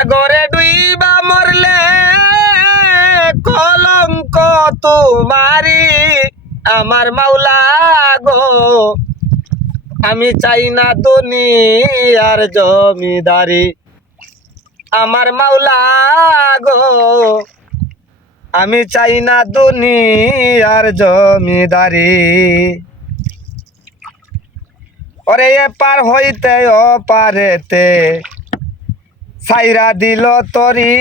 গরে ডুইবা মরলে কলঙ্ক তোমারি আমার মাওলা গো। আমি চাই না দুনিয়ার জমিদারি আমার মাওলা গো। আমি চাই না দুনিয়ার জমিদারি। ওরে এপার হইতে অপারেতে সাইরা দিল তরি,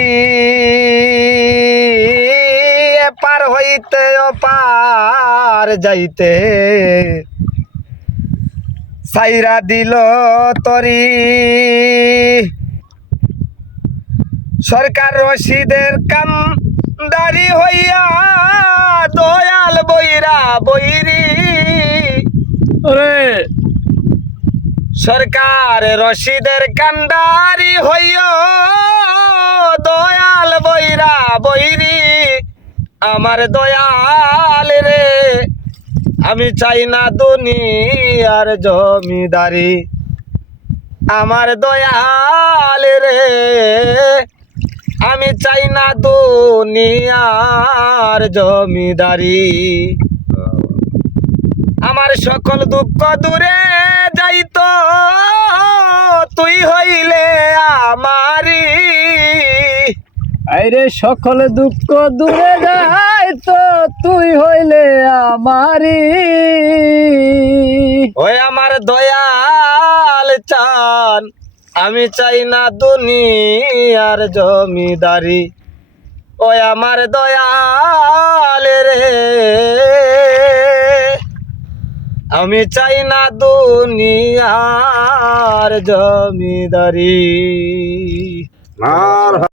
এপার হইতে অপার যাইতে সাইরা দিল তরি। সরকার রশিদের কান্দারি হইয়া দয়াল বইরা বইরি। সরকার রশিদের কান্দারি হইয়া দয়াল বইরা বইরি আমার দয়াল রে। আমি চাই না দুনিয়ার জমিদারি আমার দয়াল রে। আমি চাই না দুনিয়ার জমিদারি। আমার সকল দুঃখ দূরে যাইতো তুই হইলে আমারি। আরে সকল দুঃখ দূরে যায় তো তুই হইলে আমারি। ওই আমার দয়াল চান আমি চাই না দুনিয়ার জমিদারি। ওই আমার দয়াল রে আমি চাই না দুনিয়ার জমিদারি।